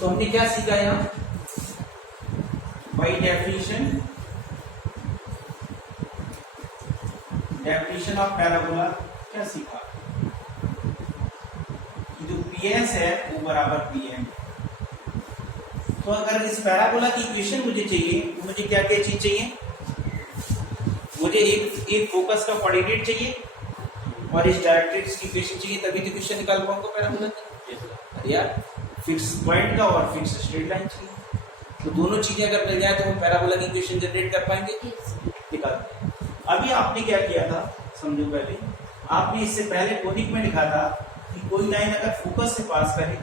तो हमने क्या सीखा यहाँ, बाई डेफिनेशन ऑफ पैराबोला क्या सीखा कि जो PS है वो बराबर PM। तो अगर इस पैराबोला की इक्वेशन मुझे चाहिए तो मुझे क्या क्या चीज चाहिए, मुझे एक फोकस का कोऑर्डिनेट चाहिए और इस डायरेक्ट्रिक्स की इक्वेशन चाहिए, तभी तो इक्वेशन निकाल पाऊंगा पैराबोला की। यार फिक्स पॉइंट का और फिक्स स्ट्रेट लाइन चाहिए, तो दोनों चीजें अगर मिल जाए तो हम पैराबोला की इक्वेशन जनरेट कर पाएंगे, निकालते हैं। अभी आपने क्या किया था समझो, पहले आपने इससे पहले कोनिक में लिखा था कि कोई लाइन अगर फोकस से पास करे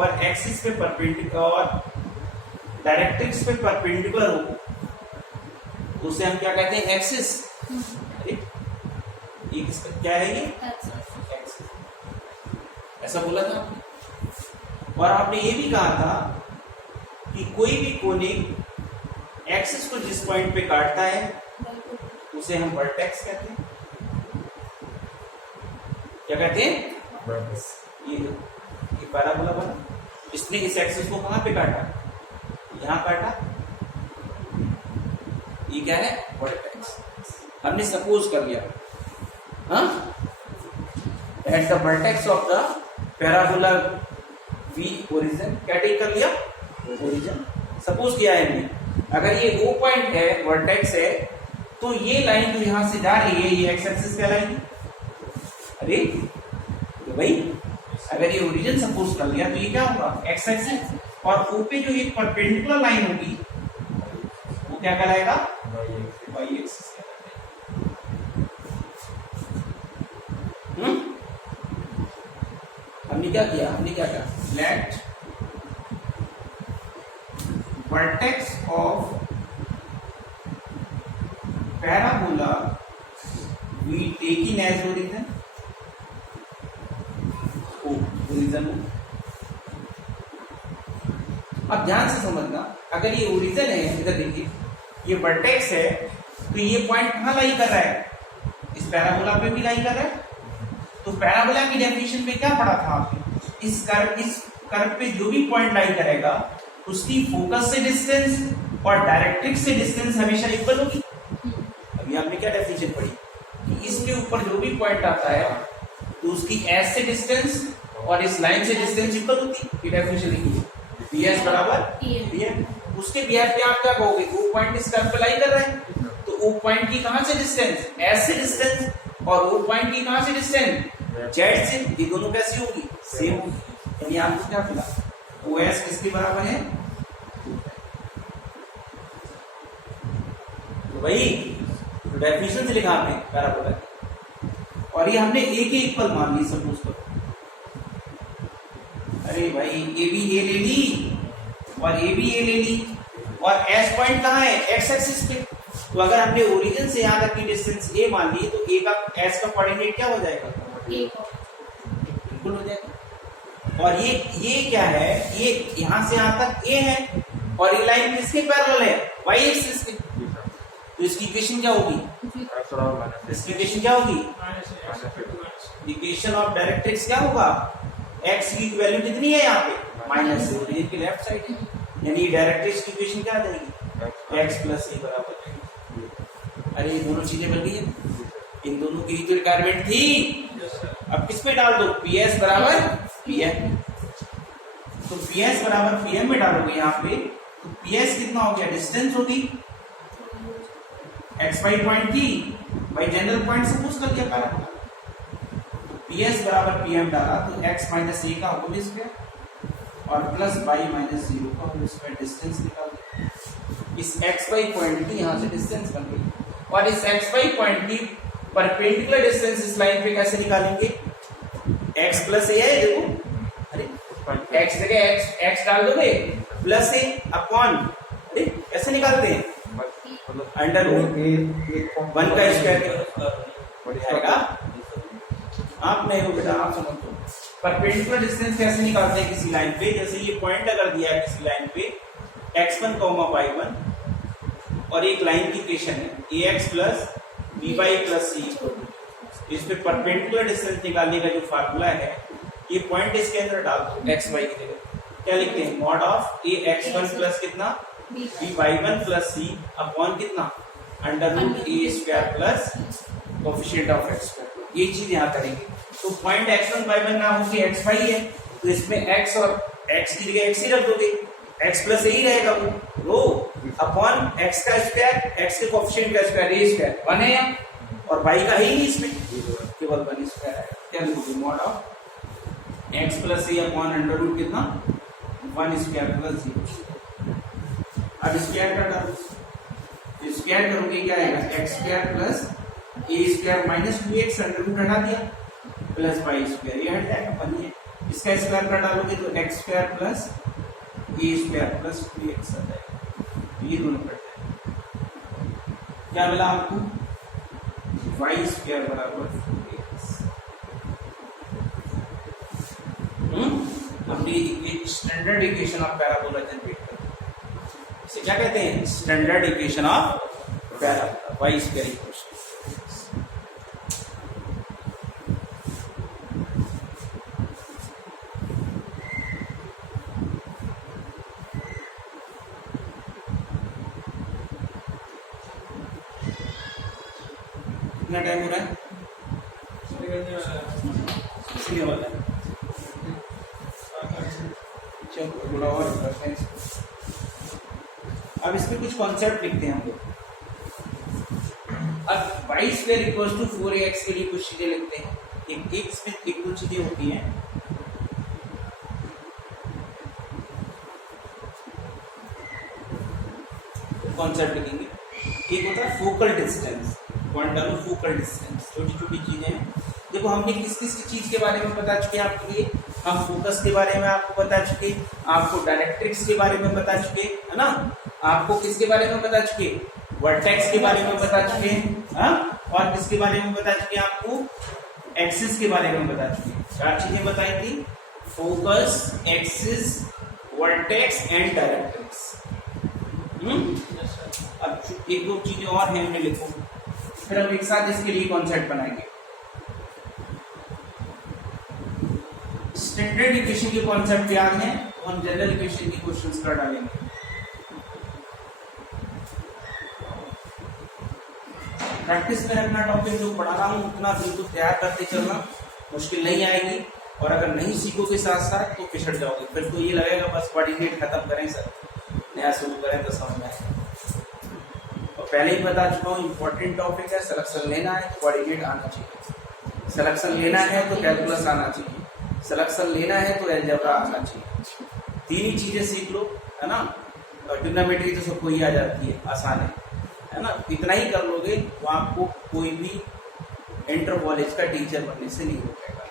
और एक्सिस पे परपेंडिकुलर और डायरेक्ट्रिक्स पे परपेंडिकुलर हो तो उसे हम क्या कहते हैं, एक्सिस। ये किसका क्या है, ये एक्सिस, ऐसा बोला था आपने। और आपने ये भी कहा था कि कोई भी कोनिक एक्सिस को जिस पॉइंट पे काटता है उसे हम वर्टेक्स कहते हैं। क्या कहते हैं, ये पैराबोला बना, इसने इस एक्सिस को कहां पे काटा, यहां काटा, ये क्या है, वर्टेक्स। हमने सपोज कर लिया at the vertex of the parabola V origin, क्या टेक कर लिया, ओरिजिन सपोज किया है हमने। अगर ये O पॉइंट है, वर्टेक्स है, तो ये लाइन जो यहां से जा रही है ये एक्स एक्सिस कहलाएगी। अरे तो भाई अगर ये ओरिजिन सपोज कर लिया तो ये क्या होगा, एक्स एक्सिस, और O पे जो एक परपेंडिकुलर लाइन होगी वो क्या कहलाएगा, वाई एक्सिस। हमने क्या किया, let vertex of parabola we take in as origin origin. अब ध्यान से समझना, अगर ये ओरिजिन है, इधर देखिए ये वर्टेक्स है, तो ये पॉइंट कहां लाई कर रहा है, इस पैराबोला पे भी लाई कर रहा है। तो पैराबोला की डेफिनेशन में क्या पढ़ा था आपने, इस कर्व पे जो भी पॉइंट लाई करेगा उसकी फोकस से डिस्टेंस और डायरेक्ट्रिक्स से डिस्टेंस हमेशा इक्वल होगी। अभी आपने क्या डेफिनेशन पढ़ी कि इसके ऊपर जो भी पॉइंट आता है तो उसकी एस से डिस्टेंस और इस लाइन से डिस्टेंस इक्वल होती है। डेफिनेशन लिखिए, PS बराबर PM। उसके बिहार पे आप क्या कहोगे, वो पॉइंट इस कर्व पे लाई कर रहा है, तो वो पॉइंट की कहां से डिस्टेंस, S से डिस्टेंस, और वो पॉइंट की कहां से डिस्टेंस, Z से। ये दोनों कैसी होगी, सेम होगी। यानी आपको क्या मिला, OS किसके बराबर है, तो भाई डेफिनेशन से लिखा आपने पैराबोला की, और ये हमने A के इक्वल मान ली सपोज करो। अरे भाई ये भी A ले ली और ये भी A ले ली, और S पॉइंट कहाँ है, एक्स एक्सिस पे। तो अगर हमने ओरिजिन से यहाँ तक की डिस्टेंस A मान ली तो A का S का कोऑर्डिनेट क्या हो जाएगा, बिल्कुल हो जाएगा। और ये क्या है, ये यहाँ से यहाँ तक A है और ये लाइन किसके पैरेलल है, Y एक्सिस के। तो इसकी इक्वेशन क्या होगी, इसकी इक्वेशन क्या होगी, इक्वेशन ऑफ डायरेक्ट्रिक्स क्या होगा, x की वैल्यू कितनी है यहाँ पे, माइनस से, ओरिजिन की लेफ्ट साइड है, यानी डायरेक्ट्रिक्स की इक्वेशन क्या आ जाएगी, x प्लस a बराबर जाएगी। अरे ये दोनों चीजें मिल गई है, इन दोनों की तो रिक्वायरमेंट थी। अब किस में डाल दो, PS बराबर PM। तो PS बराबर PM में डालोगे यहाँ पे, तो PS कितना हो गया, डिस्टेंस होगी एक्स वाई पॉइंट की, भाई जनरल पॉइंट सपोज कर दिया पैराबोला। तो PS बराबर PM डाला तो x माइनस a का होल स्क्वायर और प्लस y माइनस 0 का होल स्क्वायर, डिस्टेंस निकाल दिया। इस x y पॉइंट की यहाँ से डिस्टेंस बन गई, और इस x y पॉइंट की परपेंडिकुलर डिस्टेंस इस लाइन पे कैसे निकालेंगे, x प्लस a है, देखो अरे x जगह x डाल दोगे प्लस a अपॉन, अरे कैसे निकालते हैं, अंडर रूट 1 का स्क्वायर आएगा। आप नहीं हो बेटा, आप समझ लो परपेंडिकुलर डिस्टेंस कैसे निकालते हैं किसी लाइन पे। जैसे ये पॉइंट अगर दिया है किसी लाइन पे x1, y1 और एक लाइन की इक्वेशन है ax plus by plus c, इस पे परपेंडिकुलर डिस्टेंस निकालने का जो फार्मूला है, ये पॉइंट इसके अंदर डाल दो x y की जगह, क्या लिखते हैं, mod of a x one plus कितना b y one plus c upon कितना under root a square plus coefficient of x square. ये चीज यहाँ करेंगे। तो point x one y one ना हो कि एक्स वाई है, तो इसमें एक्स और एक्स की जगह एक्स ही रख दोगे, एक्स प्लस यही रहेगा वो अपॉन एक्स का स्क्वायर, एक्स के कोफिशिएंट का स्क्वायर ए स्क्वायर वन है यहाँ, और वाई का ही नहीं इसमें, केवल वन स्क्वायर है। क्या लिखोगे, mod of x plus a upon under root कितना वन स्क्वायर प्लस जीरो। अब स्क्वायर का डालो, स्क्वायर करोगे क्या आएगा, x square plus a square minus 2x under root हटा दिया प्लस वाई स्क्वायर, ये हट जाएगा वन है। इसका स्क्वायर कर डालोगे तो x square plus a square plus 2x आ जाएगा, ये दोनों कट जाएगा। क्या मिला आपको, वाई स्क्वायर बराबर 2x। अब ये standard equation of parabola generate करते हैं, इसे क्या कहते हैं, standard equation of parabola, y square equation. कितना टाइम हो रहा है, इसलिए वाला है। चलो थोड़ा और करते हैं। अब इसमें कुछ कॉन्सेप्ट लिखते हैं हम लोग। अब Y square equals to 4ax के लिए कुछ चीजें लिखते हैं। एक इसमें एक दो चीजें होती हैं, कॉन्सेप्ट लिखेंगे। एक होता है focal distance, quantum focal distance, छोटी छोटी चीजें हैं। देखो हमने किस किस चीज के बारे में बता चुके हैं आपके लिए, हम फोकस के बारे में आपको बता चुके, आपको डायरेक्ट्रिक्स के बारे में बता चुके, है ना, आपको किसके बारे में बता चुके, वर्टेक्स के बारे में बता चुके, हाँ, और किसके बारे में बता चुके, आपको एक्सिस के बारे में बता चुके। चार चीजें बताई थी, focus, axis, vertex and directrix. अब एक दो चीजें और हैं, उन्हें लिखो, फिर हम एक साथ इसके लिए कॉन्सेप्ट बनाएंगे। स्टैंडर्ड इक्वेशन के कॉन्सेप्ट याद है, तो हम जनरल इक्वेशन की क्वेश्चंस कर डालेंगे। प्रैक्टिस में रखना टॉपिक, जो पढ़ा रहा हूँ उतना बिल्कुल तैयार करते चलना, मुश्किल नहीं आएगी। और अगर नहीं सीखोगे साथ साथ तो पिछड़ जाओगे, फिर तो ये लगेगा बस कोऑर्डिनेट खत्म करें सर, नया शुरू करें तो समझ में आएगा। और पहले ही बता चुका हूँ, इंपॉर्टेंट टॉपिक है, सिलेक्शन लेना है तो कोऑर्डिनेट आना चाहिए, सिलेक्शन लेना है तो कैलकुलस आना चाहिए, सिलेक्शन लेना है तो अलजेब्रा आना चाहिए। तीन ही चीजें सीख लो, है ना। और ट्रिग्नोमेट्री तो सबको ही आ जाती है, आसान है ना। इतना ही कर लोगे तो आपको कोई भी इंटर कॉलेज का टीचर बनने से नहीं रोकेगा।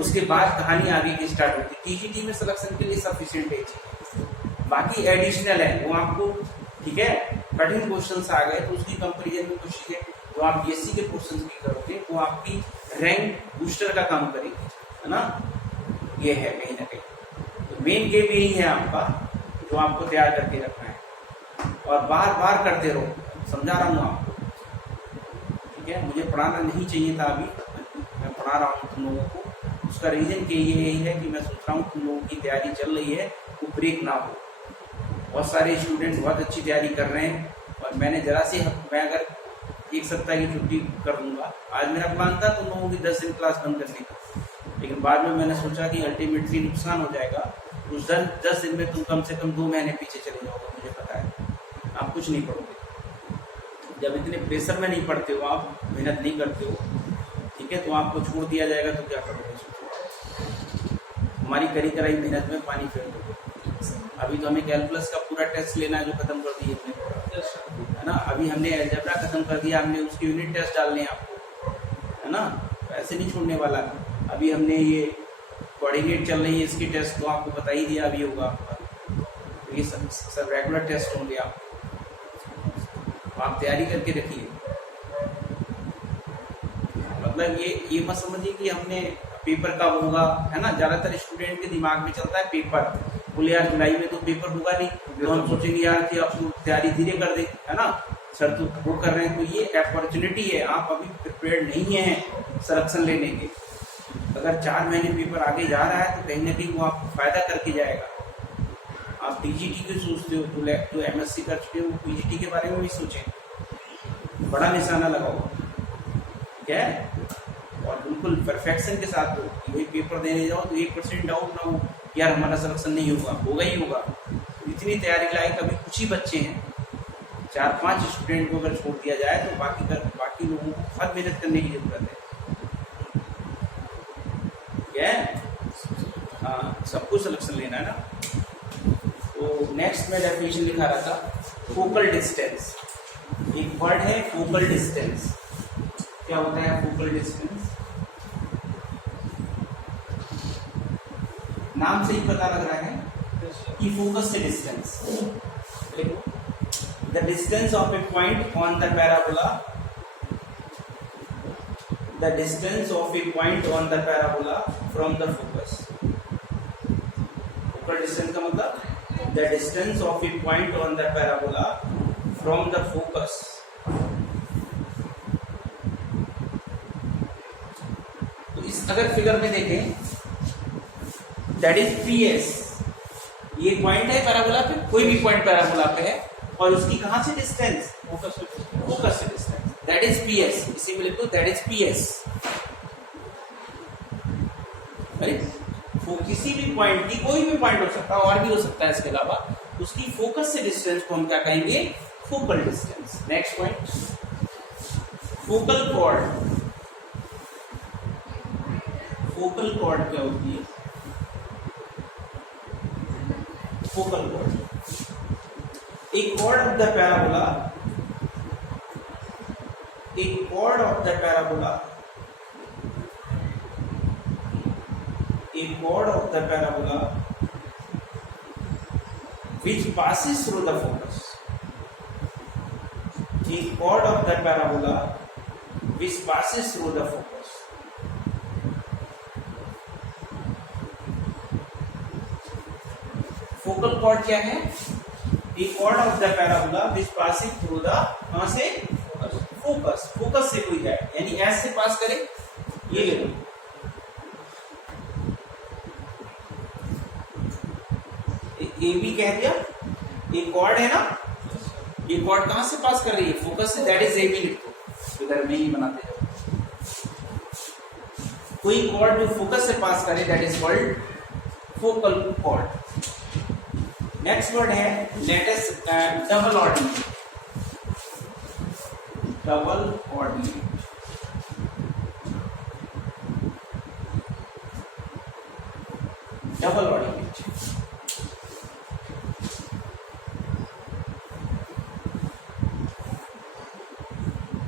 उसके बाद कहानी आगे की स्टार्ट होती है। टीजीटी में सिलेक्शन के लिए सफिशिएंट है, बाकी एडिशनल है वो आपको, ठीक है। कठिन क्वेश्चन आ गए तो उसकी कंपेरिजन में कुछ चीजें तो आप बीएससी के क्वेश्चन भी करोगे तो आपकी रैंक बूस्टर का काम करेगी, है ना। ये है कहीं ना कहीं, तो मेन गेम यही है आपका, जो आपको तैयार करके रखना है और बार बार करते रहो। समझा रहा हूँ आपको, ठीक है। मुझे पढ़ाना नहीं चाहिए था, अभी मैं पढ़ा रहा हूँ तुम लोगों को। उसका रीजन के यही है कि मैं सोच रहा हूँ तुम लोगों की तैयारी चल रही है, वो ब्रेक ना हो। बहुत सारे स्टूडेंट बहुत अच्छी तैयारी कर रहे हैं, और मैंने जरा सी, मैं अगर एक सप्ताह की छुट्टी कर दूंगा, आज मेरा प्लान था तुम लोगों की 10 दिन क्लास बंद करने का, लेकिन बाद में मैंने सोचा कि अल्टीमेटली नुकसान हो जाएगा। उस 10 दिन में तुम कम से कम 2 महीने पीछे चले जाओगे, मुझे पता है। आप कुछ नहीं पढ़ोगे, जब इतने प्रेशर में नहीं पढ़ते हो, आप मेहनत नहीं करते हो, ठीक है, तो आपको छोड़ दिया जाएगा तो क्या करोगे। हमारी करी कराई मेहनत में पानी फेर दोगे। अभी तो हमें कैलकुलस का पूरा टेस्ट लेना है, जो खत्म कर दिए हमने, है ना। अभी हमने अलजेब्रा खत्म कर दिया, हमने उसके यूनिट टेस्ट डालने हैं आपको, है ना। ऐसे नहीं छोड़ने वाला। अभी हमने ये कोऑर्डिनेट चल रही है, इसकी टेस्ट तो आपको बता ही दिया, अभी होगा आपका। तो ये सब रेगुलर टेस्ट होंगे आप तैयारी करके रखिए। मतलब ये मत समझिए कि हमने पेपर कब होगा, है ना। ज्यादातर स्टूडेंट के दिमाग में चलता है पेपर, बोले यार जुलाई में तो पेपर होगा नहीं, तो हम सोचेंगे यार कि आप तैयारी धीरे कर दे, है ना। सर तो वो कर रहे हैं, तो ये अपॉर्चुनिटी है, आप अभी प्रिपेयर्ड नहीं है सिलेक्शन लेने के, अगर 4 महीने पेपर आगे जा रहा है तो कहीं ना कहीं वो आपको फायदा करके जाएगा। आप टीजीटी की सोचते हो तो एमएससी कर चुके हो, पीजीटी के बारे में भी सोचें, बड़ा निशाना लगाओ, क्या है, और बिल्कुल परफेक्शन के साथ हो। वही पेपर देने जाओ तो 1% डाउट ना हो यार हमारा सिलेक्शन नहीं होगा, होगा ही होगा। इतनी तैयारी लायक अभी कुछ ही बच्चे हैं, 4-5 स्टूडेंट को अगर छोड़ दिया जाए तो बाकी लोगों को बहुत मेहनत करने की जरूरत है। क्या है, हाँ, सबको सिलेक्शन लेना है ना। तो नेक्स्ट में डेफिनेशन लिखा रहा था फोकल डिस्टेंस। एक वर्ड है फोकल डिस्टेंस। क्या होता है फोकल डिस्टेंस? नाम से ही पता लग रहा है कि फोकस से distance. The distance of A point on the parabola, the distance of A point on the parabola from the focus. Focal distance का मतलब the distance of A point on the parabola from the focus. तो इस अगर figure में देखें, that is PS. ये point है parabola पे, कोई भी पॉइंट पैराबोला पे है, और उसकी कहां से डिस्टेंस? फोकस से डिस्टेंस, दैट इज पीएस। इसी में लिख दो दैट इज पीएस। अरे वो किसी भी पॉइंट की, कोई भी पॉइंट हो सकता है, और भी हो सकता है इसके अलावा, उसकी फोकस से डिस्टेंस को हम क्या कहेंगे? Focal distance. Next point, focal chord. Focal chord क्या होती है? फोकल कॉर्ड एक कॉर्ड ऑफ द पैराबोला, एक chord of the parabola, a chord of the parabola which passes through the focus. A chord of the parabola which passes through the focus. Focal chord क्या है? A chord of the parabola which passing through the, कहां से? Focus. Focus से कोई जाए, यानी S से पास करे, ये ले लो। ए बी कह दिया, एक कॉर्ड है ना, ये कॉर्ड कहां से पास कर रही है? फोकस से, दैट इज ए बी लिख दो, इधर में ही बनाते जाओ। कोई कॉर्ड जो फोकस से पास करे that is called focal chord. Next word है latest double ordinate. Double ordinate, double ordinate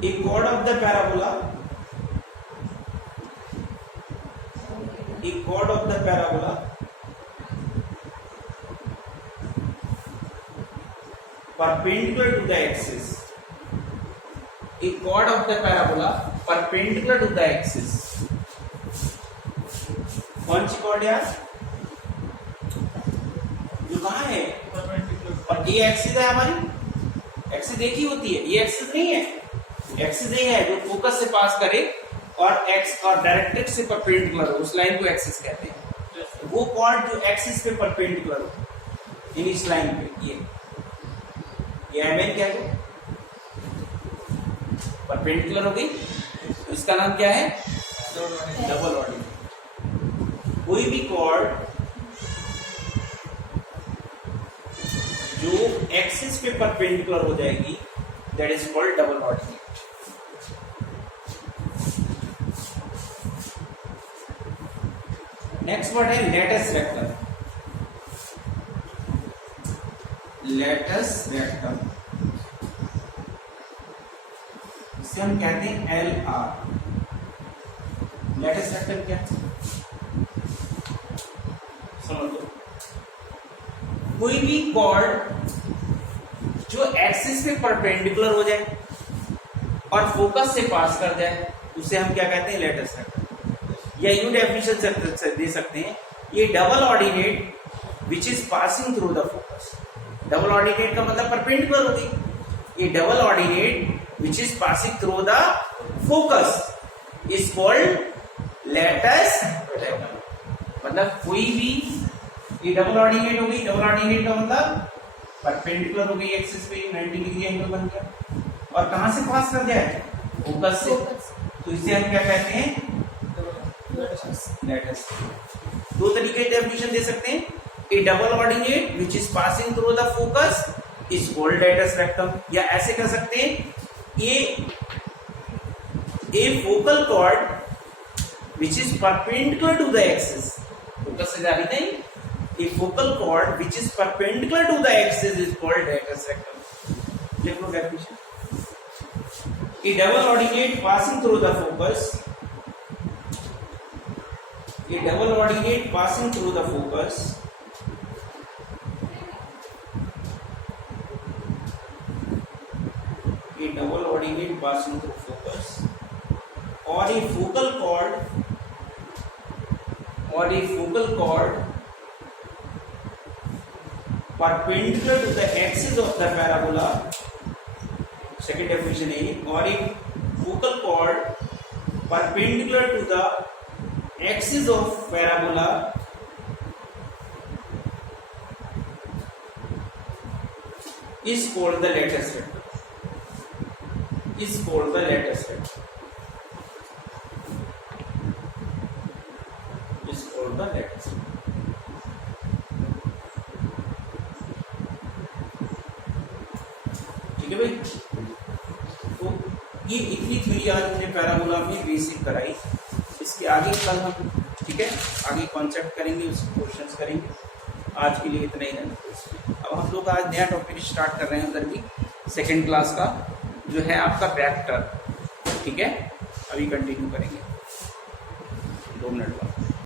a chord of the parabola, a chord of the parabola perpendicular to the axis, a chord of the parabola perpendicular to the axis। कौन सी cord यार? जो कहाँ है? और ये axis है हमारी, axis एक ही होती है, ये एक्सिस नहीं है। एक्सिस नहीं है जो फोकस से पास करे और एक्स और डायरेक्ट्रिक्स से परपेंडिकुलर हो, उस लाइन को एक्सिस कहते हैं। वो कॉर्ड जो एक्सिस पे परपेंडिकुलर हो, इन इस लाइन पे, ये एमएन क्या है? परपेंडिकुलर हो गई, तो इसका नाम क्या है? Double ordinate. कोई भी कॉर्ड जो एक्सिस पे परपेंडिकुलर हो जाएगी that is called double ordinate. Next word है लेटस रेक्टम। लेटस रेक्टम, इसे हम कहते हैं LR। लेटस रेक्टम क्या समझ लो, कोई भी कॉर्ड जो एक्सिस पे परपेंडिकुलर हो जाए और फोकस से पास कर जाए उसे हम क्या कहते हैं? Latus rectum. या यूं डेफिनेशन दे सकते हैं, ये double ordinate which is passing through the focus. Double ordinate का मतलब परपेंडिकुलर हो गई। ये double ordinate which is passing through the focus is called latest rectum, मतलब कोई भी, ये डबल ऑर्डिनेट हो गई, डबल ऑर्डिनेट का मतलब परपेंडिकुलर हो गई एक्सिस पे, 90 डिग्री एंगल बन गया, और कहां से पास कर जाए, फोकस से, तो इसे हम क्या कहते हैं, लेटेस्ट। दो तरीके से डेफिनेशन दे सकते हैं, a double ordinate which is passing through the focus is called latest rectum, या ऐसे कर सकते हैं, a focal chord which is perpendicular to the axis, focus से जा रही नहीं, a focal chord which is perpendicular to the axis is called lateral rectum. लिख लो definition. A double ordinate passing through the focus, a double ordinate passing through the focus a double ordinate passing through focus or a focal chord perpendicular to the axis of the parabola, second definition है, or a focal chord perpendicular to the axis of parabola is called the lattice vector, is called the lattice vector, is called the lattice vector. ठीक है भाई, तो ये इतनी theory आज हमने parabola में बेसिक कराई, इसके आगे कल हम, ठीक है, आगे कॉन्सेप्ट करेंगे, उसके क्वेश्चंस करेंगे। आज के लिए इतना ही है। अब हम लोग आज नया टॉपिक स्टार्ट कर रहे हैं उधर भी, सेकेंड क्लास का जो है आपका वेक्टर, ठीक है, अभी कंटिन्यू करेंगे 2 मिनट बाद।